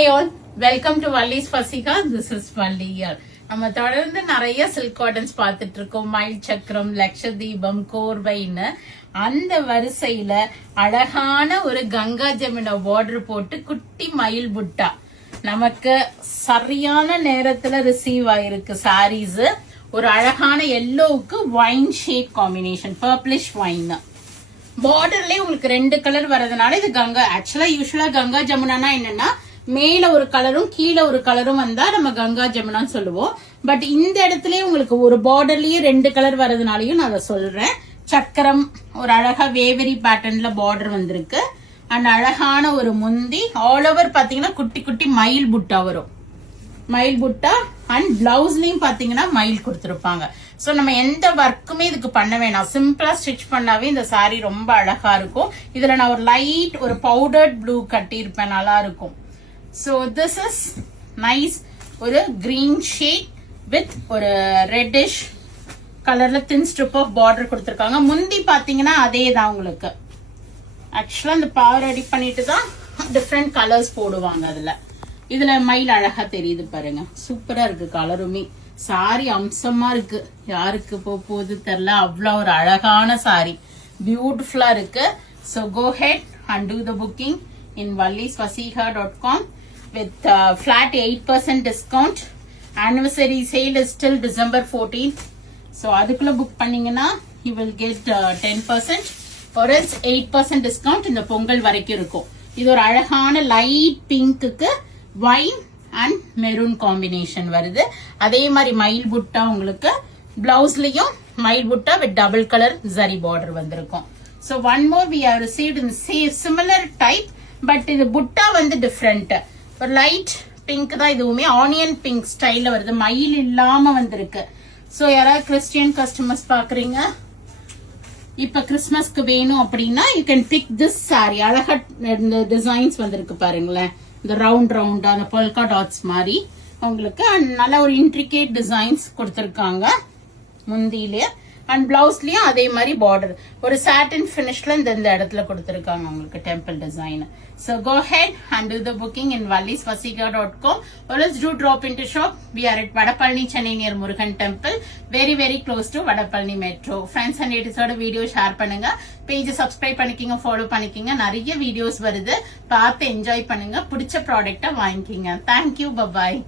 Hi all, welcome to Valli's Fasika. This is Valli here. நம்ம தொடர்ந்து நிறைய silk cottons பார்த்துட்டு இருக்கோம். மயில் சக்கரம், லட்சதீபம், கோர்வைன்னு அந்த வரிசையில அழகான ஒரு கங்கா ஜமுனா பார்டர் போட்டு குட்டி மயில் புட்டா நமக்கு சரியான நேரத்துல ரிசீவ் ஆயிருக்கு. சாரீஸ் ஒரு அழகான எல்லோவுக்கு wine shade combination, purplish wine. பார்டர்லயே உங்களுக்கு ரெண்டு கலர் வரதுனால இது கங்கா. யூஸ்வலா கங்கா ஜமுனானா என்னன்னா மேல ஒரு கலரும் கீழே ஒரு கலரும் வந்தா நம்ம கங்கா ஜமுனான்னு சொல்லுவோம். பட் இந்த இடத்துலயே உங்களுக்கு ஒரு பார்டர்லயே ரெண்டு கலர் வரதுனாலயும் நான் அதை சொல்றேன். சக்கரம் ஒரு அழகா வேவரி பேட்டர்ன்ல பார்டர் வந்திருக்கு. அண்ட் அழகான ஒரு முந்தி ஆல் ஓவர் பாத்தீங்கன்னா குட்டி குட்டி மயில் புட்டா வரும். மயில் புட்டா அண்ட் பிளவுஸ்லயும் பாத்தீங்கன்னா மயில் கொடுத்திருப்பாங்க. சோ நம்ம எந்த ஒர்க்குமே இதுக்கு பண்ண வேணாம், சிம்பிளா ஸ்டிச் பண்ணாவே இந்த சாரி ரொம்ப அழகா இருக்கும். இதுல நான் ஒரு லைட் ஒரு பவுடர்ட் ப்ளூ கட்டியிருப்பேன், நல்லா இருக்கும். So this is nice ஒரு green shade with ஒரு reddish கலர்ல thin strip of border கொடுத்திருக்காங்க. முந்தி பாத்தீங்கன்னா அதே தான் உங்களுக்கு. ஆக்சுவலா இந்த பவர் ரெடி பண்ணிட்டு தான் டிஃப்ரெண்ட் கலர்ஸ் போடுவாங்க அதுல. இதுல மயில் அழகா தெரியுது பாருங்க, சூப்பரா இருக்கு கலருமே. சாரி அம்சமா இருக்கு, யாருக்கு போகுது தெரியல, அவ்வளவு ஒரு அழகான சாரி, பியூட்டிஃபுல்லா இருக்கு. So go ahead and do the booking in vallisfasika.com with flat 8% discount. Anniversary sale is till December 14th. So அதுக்குள்ள புக் பண்ணீங்கன்னா you will get 10% or else 8% discount இந்த பொங்கல் வரைக்கும் இருக்கும். இது ஒரு அழகான லைட் பிங்க்குக்கு வைன் அண்ட் மெரூன் காம்பினேஷன் வருது. அதே மாதிரி மயில் புட்டா உங்களுக்கு பிளவுஸ்லயும் மயில் புட்டா with double colour zari border வந்திருக்கும். So one more we have received in similar type, but இது புட்டா வந்து டிஃப்ரெண்ட். ஒரு லைட் பிங்க் தான், இதுவுமே ஆனியன் பிங்க் ஸ்டைல்ல வருது, மயில் இல்லாம வந்திருக்கு. சோ யாராவது கிறிஸ்டியன் கஸ்டமர்ஸ் பாக்குறீங்க, இப்ப கிறிஸ்மஸ்க்கு வேணும் அப்படின்னா you can big this sorry. அழகா இந்த டிசைன்ஸ் வந்திருக்கு பாருங்களேன், இந்த ரவுண்ட் ரவுண்டா அந்த பொல்கா டாட்ஸ் மாதிரி உங்களுக்கு நல்ல ஒரு இன்ட்ரிகேட் டிசைன்ஸ் கொடுத்திருக்காங்க முந்தியிலே. அண்ட் பிளவுஸ்லயும் அதே மாதிரி பார்டர் ஒரு சாட்டின் பினிஷ்ல இந்த இடத்துல கொடுத்திருக்காங்க உங்களுக்கு temple design. So go ahead and do the booking in vallisfasika.com or else do drop into shop. We are at Vadapalani, Chennai near Murugan Temple, very very close to Vadapalani Metro. Friends and relatives video share பண்ணுங்க, page subscribe பண்ணிக்கிங்க, follow பண்ணிக்கிங்க. நிறைய videos வருது, பார்த்து enjoy பண்ணுங்க, பிடிச்ச ப்ராடக்ட்டை வாங்கிக்கிங்க. Thank you, bye bye.